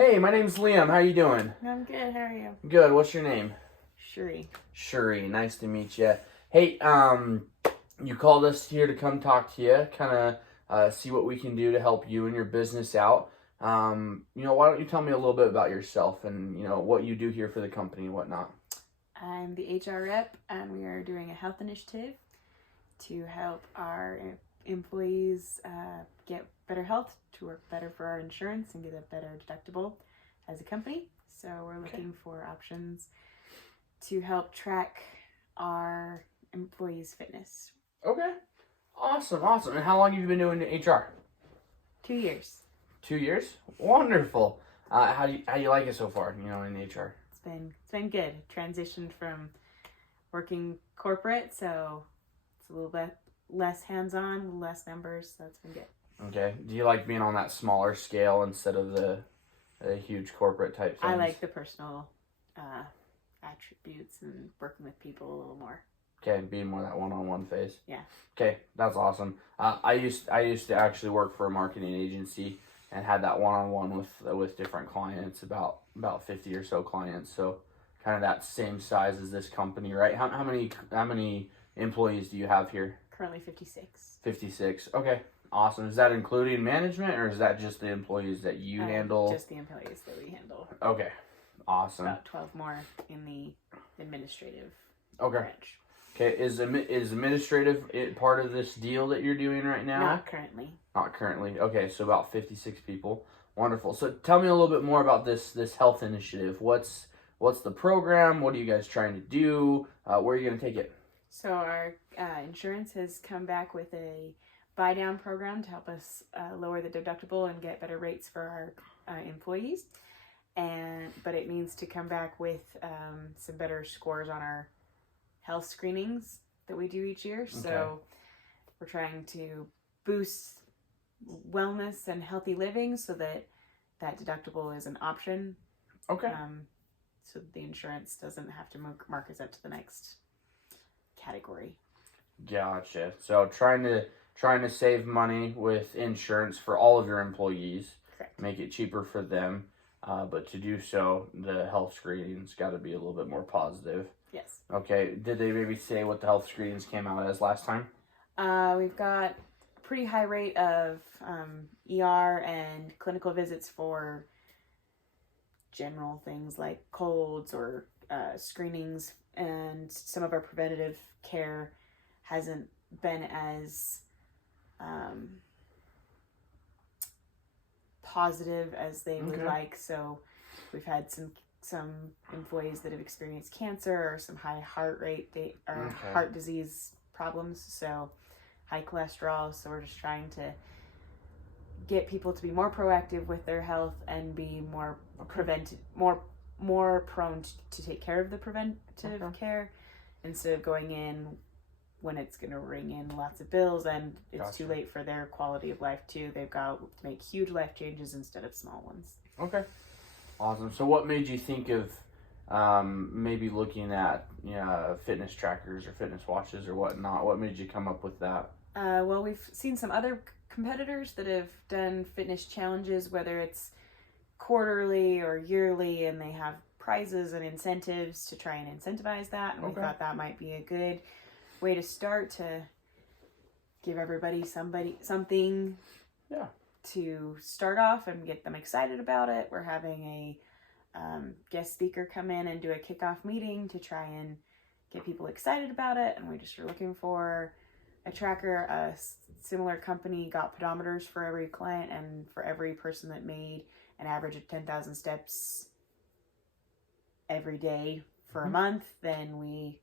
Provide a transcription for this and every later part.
Hey, my name's Liam. How you doing? I'm good. How are you? Good. What's your name? Shuri. Shuri. Nice to meet you. Hey, you called us here to come talk to you, kind of see what we can do to help you and your business out. Why don't you tell me a little bit about yourself and, what you do here for the company and whatnot? I'm the HR rep, and we are doing a health initiative to help our employees get better health, to work better for our insurance, and get a better deductible as a company. So we're looking for options to help track our employees' fitness. Okay. Awesome. And how long have you been doing HR? 2 years. 2 years? Wonderful. How do you like it so far, in HR? It's been good. Transitioned from working corporate, so it's a little bit less hands-on, less numbers, so it's been good. Okay. Do you like being on that smaller scale instead of the huge corporate type things? I like the personal attributes and working with people a little more. Okay, being more that one-on-one phase. Yeah. Okay, that's awesome. I used to actually work for a marketing agency and had that one-on-one with different clients, about 50 or so clients. So kind of that same size as this company, right? How many employees do you have here? Currently 56. 56. Okay. Awesome. Is that including management, or is that just the employees that you handle? Just the employees that we handle. Okay. Awesome. About 12 more in the administrative Okay. branch. Okay. Is administrative part of this deal that you're doing right now? Not currently. Not currently. Okay, so about 56 people. Wonderful. So tell me a little bit more about this health initiative. What's the program? What are you guys trying to do? Where are you going to take it? So our insurance has come back with a buy-down program to help us lower the deductible and get better rates for our employees. But it means to come back with some better scores on our health screenings that we do each year. Okay. So we're trying to boost wellness and healthy living so that deductible is an option. Okay. So the insurance doesn't have to mark us up to the next category. Gotcha. So trying to save money with insurance for all of your employees. Correct. Make it cheaper for them. But to do so, the health screening's got to be a little bit more positive. Yes. Okay. Did they maybe say what the health screenings came out as last time? We've got a pretty high rate of ER and clinical visits for general things like colds or screenings, and some of our preventative care hasn't been as positive as they would like. So we've had some employees that have experienced cancer or some high heart rate or heart disease problems, so high cholesterol. So we're just trying to get people to be more proactive with their health and be more more prone to take care of the preventive care instead of going in when it's going to ring in lots of bills and it's too late for their quality of life too. They've got to make huge life changes instead of small ones. Okay. Awesome. So what made you think of maybe looking at fitness trackers or fitness watches or whatnot? What made you come up with that? Well, we've seen some other competitors that have done fitness challenges, whether it's quarterly or yearly, and they have prizes and incentives to try and incentivize that. And we thought that might be a good way to start, to give everybody something to start off and get them excited about it. We're having a guest speaker come in and do a kickoff meeting to try and get people excited about it. And we just are looking for a tracker. A similar company got pedometers for every client, and for every person that made an average of 10,000 steps every day for a month, then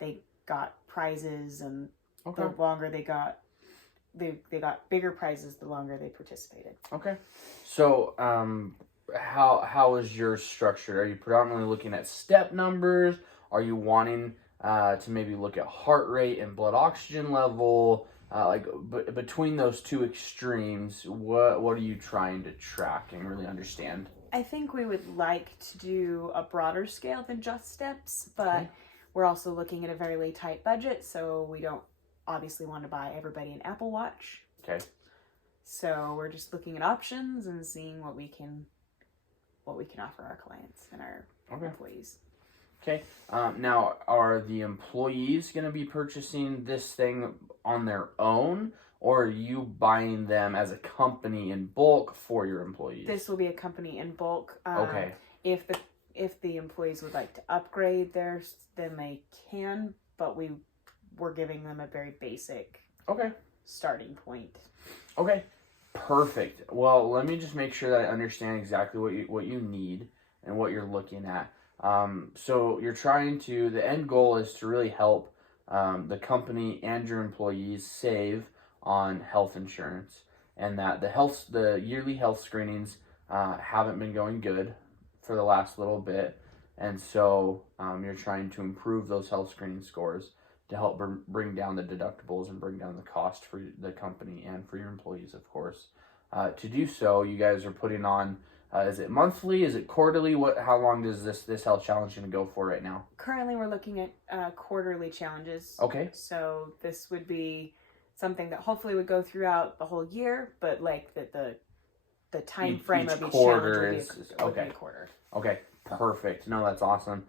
they got prizes, and the longer they got bigger prizes the longer they participated. Okay. So how is yours structured? Are you predominantly looking at step numbers? Are you wanting to maybe look at heart rate and blood oxygen level? Between those two extremes, what are you trying to track and really understand? I think we would like to do a broader scale than just steps, but we're also looking at a very tight budget, so we don't obviously want to buy everybody an Apple Watch. Okay. So we're just looking at options and seeing what we can what we can offer our clients and our employees. Okay. Now, are the employees going to be purchasing this thing on their own, or are you buying them as a company in bulk for your employees? This will be a company in bulk. Okay. If the employees would like to upgrade theirs, then they can, but we're giving them a very basic starting point. Okay. Perfect. Well, let me just make sure that I understand exactly what you need and what you're looking at. So you're the end goal is to really help the company and your employees save on health insurance, and that the yearly health screenings haven't been going good for the last little bit, and so you're trying to improve those health screening scores to help bring down the deductibles and bring down the cost for the company and for your employees, of course. To do so, you guys are putting on, is it monthly? Is it quarterly? How long does this health challenge going to go for right now? Currently, we're looking at quarterly challenges. Okay. So this would be something that hopefully would go throughout the whole year, but like the time frame of each quarter challenge would be a quarter. Okay, perfect. No, that's awesome.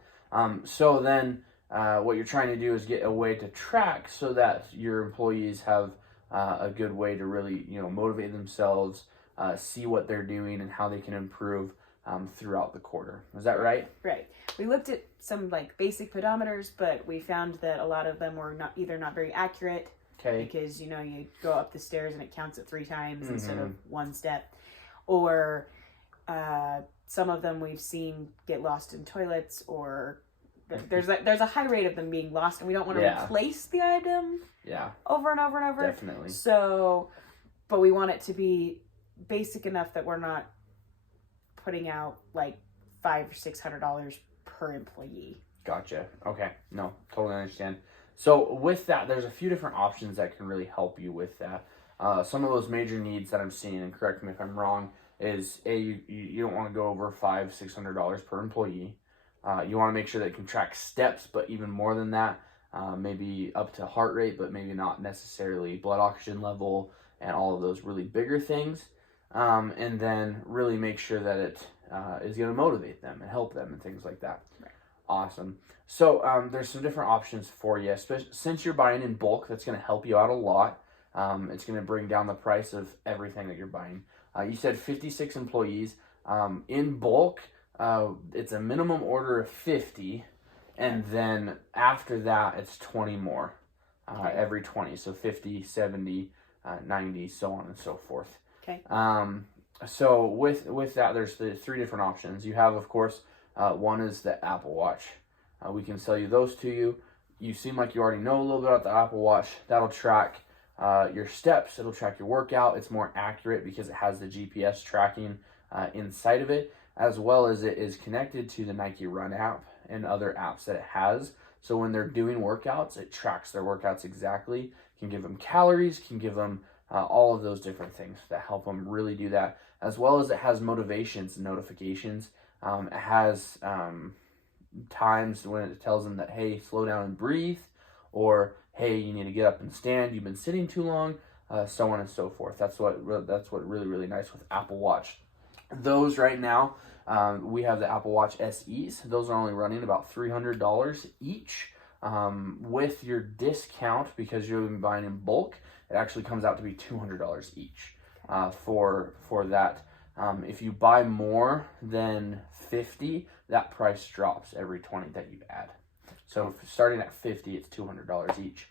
So then what you're trying to do is get a way to track so that your employees have a good way to really, motivate themselves, see what they're doing and how they can improve throughout the quarter. Is that right? Right. We looked at some like basic pedometers, but we found that a lot of them were not very accurate. Okay. Because, you go up the stairs and it counts it 3 times instead of 1 step. Or some of them we've seen get lost in toilets, or there's a high rate of them being lost, and we don't want to replace the item over and over and over. Definitely. So, but we want it to be basic enough that we're not putting out like $500 or $600 per employee. Gotcha. Okay. No, totally understand. So with that, there's a few different options that can really help you with that. Some of those major needs that I'm seeing, and correct me if I'm wrong, is you don't want to go over $500-$600 per employee. You want to make sure that it can track steps, but even more than that, maybe up to heart rate, but maybe not necessarily blood oxygen level and all of those really bigger things. And then really make sure that it is going to motivate them and help them and things like that. Right. Awesome. So there's some different options for you. Since you're buying in bulk, that's going to help you out a lot. It's going to bring down the price of everything that you're buying. You said 56 employees. In bulk, it's a minimum order of 50, and then after that, it's 20 more every 20. So 50, 70, 90, so on and so forth. Okay. So with that, there's the 3 different options. You have, of course, one is the Apple Watch. We can sell you those to you. You seem like you already know a little bit about the Apple Watch. That'll track your steps. It'll track your workout. It's more accurate because it has the GPS tracking inside of it, as well as it is connected to the Nike Run app and other apps that it has. So when they're doing workouts, it tracks their workouts exactly, can give them calories, can give them all of those different things that help them really do that, as well as it has motivations and notifications. It has times when it tells them that, hey, slow down and breathe, or hey, you need to get up and stand, you've been sitting too long, so on and so forth. That's what really, really nice with Apple Watch. Those right now, we have the Apple Watch SEs. Those are only running about $300 each. With your discount, because you're buying in bulk, it actually comes out to be $200 each for that. If you buy more than 50, that price drops every 20 that you add. So starting at 50, it's $200 each.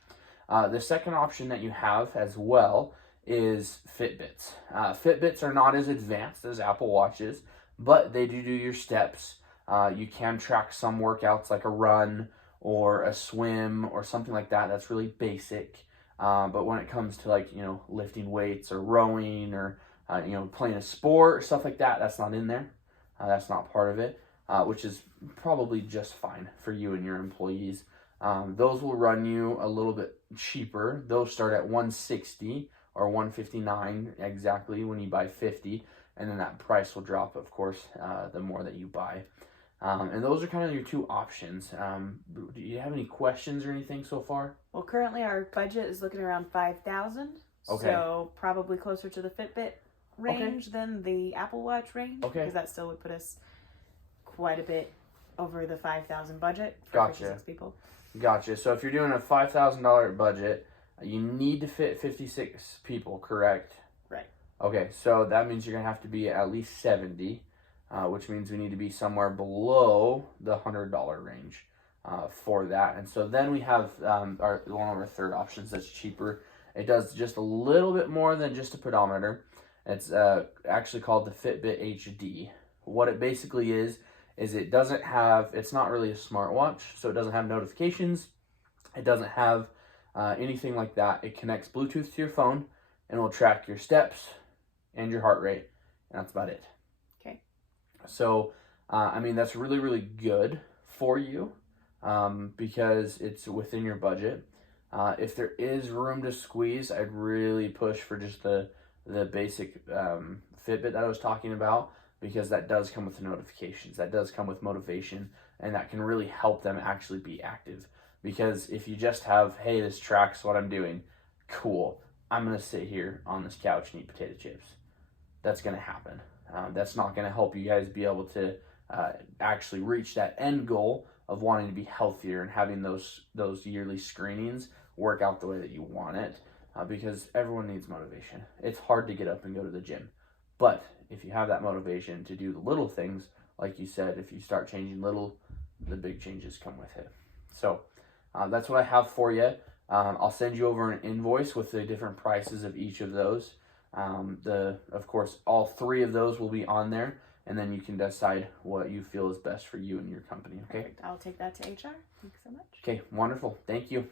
The second option that you have as well is Fitbits. Fitbits are not as advanced as Apple Watches, but they do your steps. You can track some workouts like a run or a swim or something like that. That's really basic. But when it comes to lifting weights or rowing or playing a sport or stuff like that, that's not in there. That's not part of it, which is probably just fine for you and your employees. Those will run you a little bit cheaper. Those start at $160 or $159 exactly when you buy 50, and then that price will drop, of course, the more that you buy. And those are kind of your 2 options. Do you have any questions or anything so far? Well, currently our budget is looking around $5,000. Okay. So probably closer to the Fitbit range than the Apple Watch range. Okay. Because that still would put us quite a bit over the 5,000 budget for Gotcha. 56 people. Gotcha. So if you're doing a $5,000 budget, you need to fit 56 people, correct? Right. Okay, so that means you're going to have to be at least 70, which means we need to be somewhere below the $100 range for that. And so then we have one of our third options that's cheaper. It does just a little bit more than just a pedometer. It's actually called the Fitbit HD. What it basically is it doesn't have, it's not really a smartwatch, so it doesn't have notifications. It doesn't have anything like that. It connects Bluetooth to your phone and will track your steps and your heart rate, and that's about it. Okay. So, that's really, really good for you because it's within your budget. If there is room to squeeze, I'd really push for just the basic Fitbit that I was talking about, because that does come with the notifications, that does come with motivation, and that can really help them actually be active. Because if you just have, hey, this tracks what I'm doing, cool, I'm going to sit here on this couch and eat potato chips, that's going to happen. That's not going to help you guys be able to actually reach that end goal of wanting to be healthier and having those yearly screenings work out the way that you want it, because everyone needs motivation. It's hard to get up and go to the gym. But if you have that motivation to do the little things, like you said, if you start changing little, the big changes come with it. So that's what I have for you. I'll send you over an invoice with the different prices of each of those. Of course, all three of those will be on there, and then you can decide what you feel is best for you and your company. Okay. Perfect. I'll take that to HR. Thanks so much. Okay. Wonderful. Thank you.